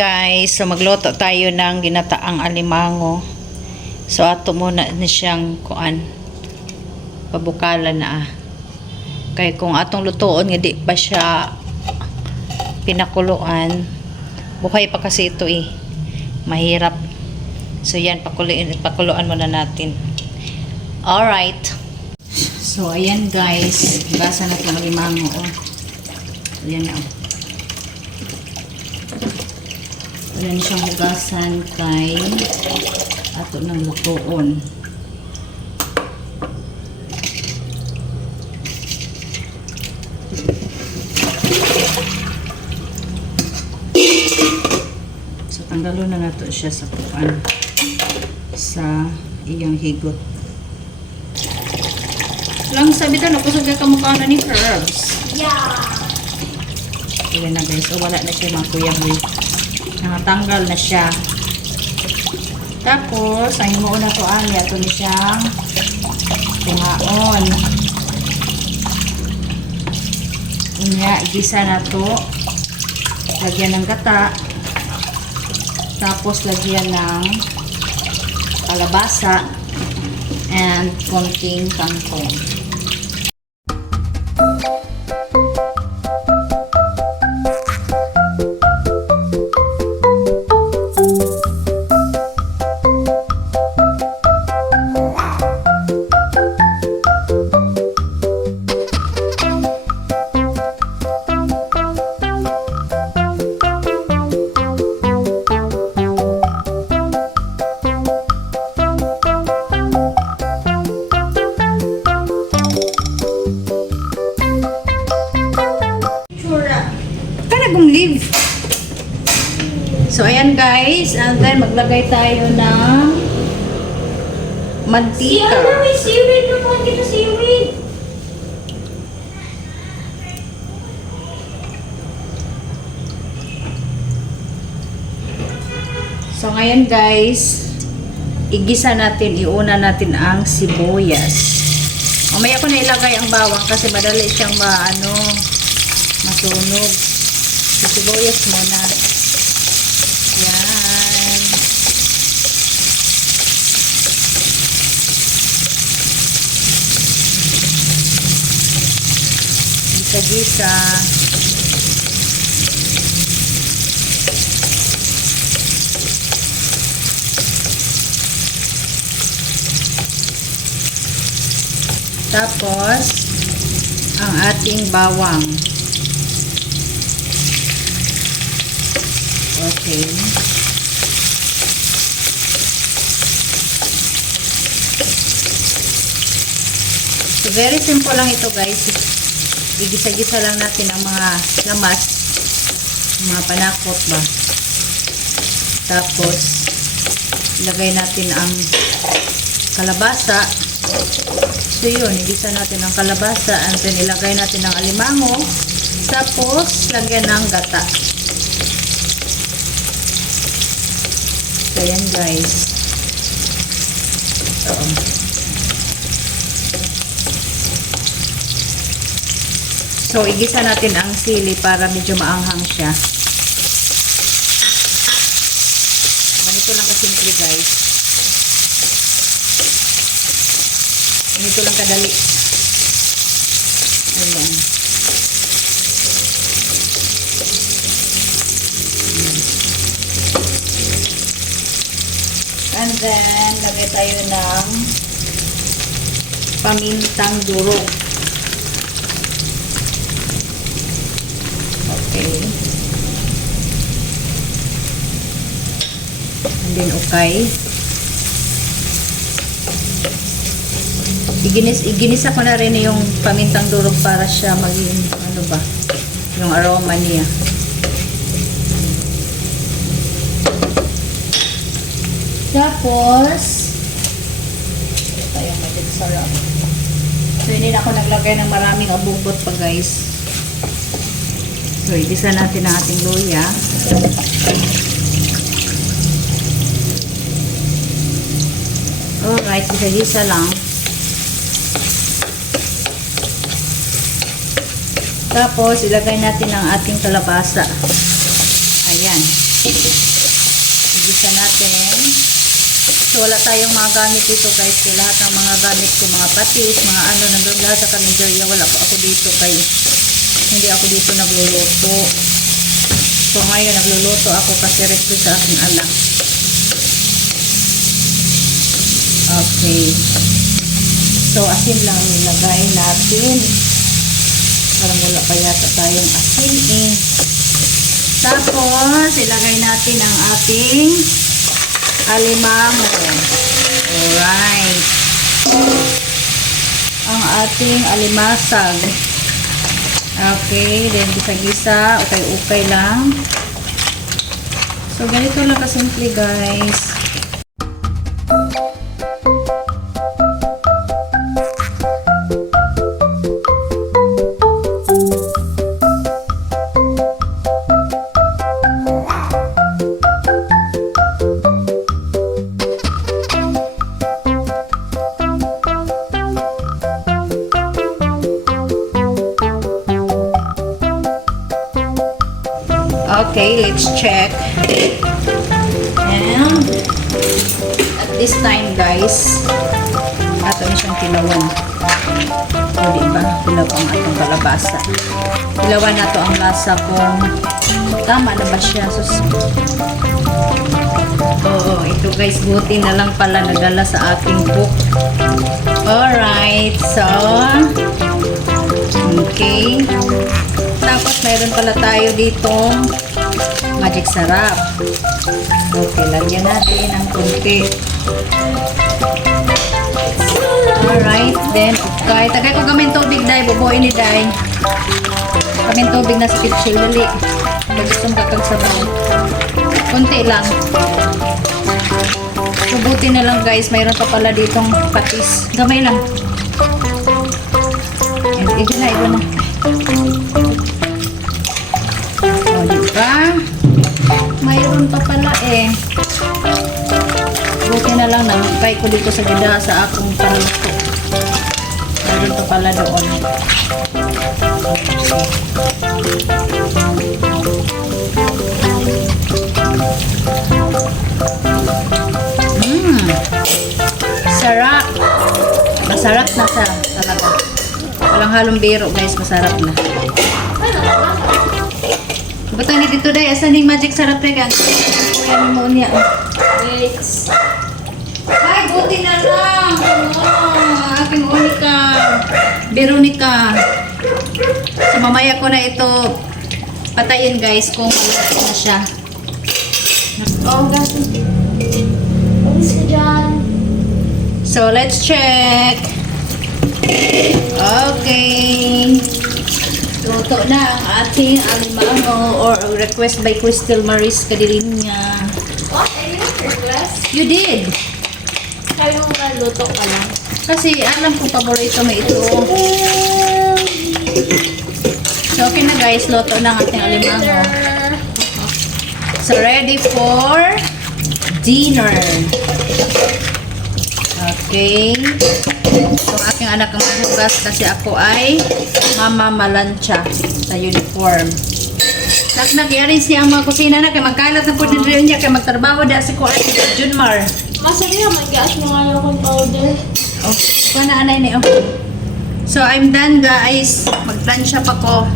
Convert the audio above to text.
guys, so magluto tayo ng ginataang alimango. So ato muna na siyang kuan pabukalan na kay kung atong lutuon nga di pa siya pinakuluan, buhay pa kasi ito mahirap. So yan, pakuluan muna natin. Alright, so ayan guys, basa na itong alimango. Ayan na. Wala na siyang hugasan kay ato ng lutoon. So tanggalon na nato siya sa kuan, sa iyang higot. Lang sabi na kusog ka kamukha na ni Herbs. Yeah. Ayan na guys, wala na siya makuyang nakatanggal na siya. Tapos ang himuon na to ito ni siyang tungaon. Inya, igisa na to, lagyan ng gata, tapos lagyan ng kalabasa and konting kangkong. Leave. So ayan guys, and then maglagay tayo ng mantika. May seaweed na po, dito seaweed. So ngayon guys, igisa natin, iuna natin ang sibuyas. Mamaya ko na ilagay ang bawang kasi madali siyang masunog. Sibuyas muna. Yan. Gisa-gisa. Tapos, ang ating bawang. Okay. So, very simple lang ito guys. Igisa-gisa lang natin ang mga lamas, mga panakot ba. Tapos, ilagay natin ang kalabasa. So, yun. Igisa natin ang kalabasa and then ilagay natin ang alimango. Tapos, lagyan ng gata. So, ayan guys. So, igisa natin ang sili para medyo maanghang siya. Ganito lang kasimple guys. Ganito lang kadali. Ayan. And then, lagay tayo ng pamintang durog. Okay. And then, okay. Iginisa ko na rin yung pamintang durog para siya maging, yung aroma niya. Tapos, ito tayong medyo sarap. So, hindi na ako naglagay ng maraming abubot pa guys. So, igisa natin ang ating luya. Alright, isa-gisa lang. Tapos, ilagay natin ang ating kalabasa. Ayan. Igisa natin. So, wala tayong mga gamit dito guys. Kaya lahat ng mga gamit ko, mga patis, mga ano, nandun lahat sa kalendarya. Wala po ako dito kay hindi ako dito nagluluto. So, ngayon nagluluto ako kasi request sa aking anak. Okay. So, asin lang nilagay natin. Parang wala pa yata tayong asin eh. Tapos, ilagay natin ang ating alimango. Alright. Ang ating alimasag. Okay, then gisa-gisa, ukay-ukay lang. So, ganito lang kasimple guys. Okay, let's check. And at this time guys, ato na siyang tilawan. O diba? Tilaw ang atong kalabasa. Tilawan na to ang lasa kung tama na ba siya. Oo, ito guys, buti na lang pala nagala sa aking cook. Alright, so okay. Tapos mayroon pala tayo ditong magic sarap. Okay, lagyan natin ng kunti. Alright, then okay. Tagay ko gamin tubig dahil bubuin ni Day. Gamin tubig na sa kitchen, dali. Pag gustong kakagsabaw. Kunti lang. Subuti na lang guys, mayroon pa pala ditong patis. Gamay lang. Ito na, ito na. O, diba? Mayroon pa pala eh. Buti na lang, nalukay ko dito sa gida sa akong paluto. Mayroon pa pala doon. Sarap. Masarap na siya talaga. Walang halong biro guys, masarap na. Buto ni dito day, asan yung magic sarap na gan? Kuya mo niya. Next. Ay, buti na lang. Oh, aking unika. Veronica. So mamaya ko na ito patayin guys kung malaki na siya. Oh, guys. Umis ka dyan. So let's check. Okay. Luto na ang ating alimango or request by Crystal Maris Cadilinya. What? I didn't request. You did. Kayo nga luto ka lang. Kasi alam ko paborito mo ito. So okay na guys, luto na ang ating alimango. So ready for dinner. Okay. So aking anak ang maghugas kasi ako ay mama malansya sa uniform. Nag-i-arrange niya ang mga kusina na kay magkalat na po din rin niya kay magtrabaho dahil si Kuya Junmar. Masali na, mag-gas mo nga yung powder. Oh, paano anay niyo? So I'm done guys. Magplansya pa ko.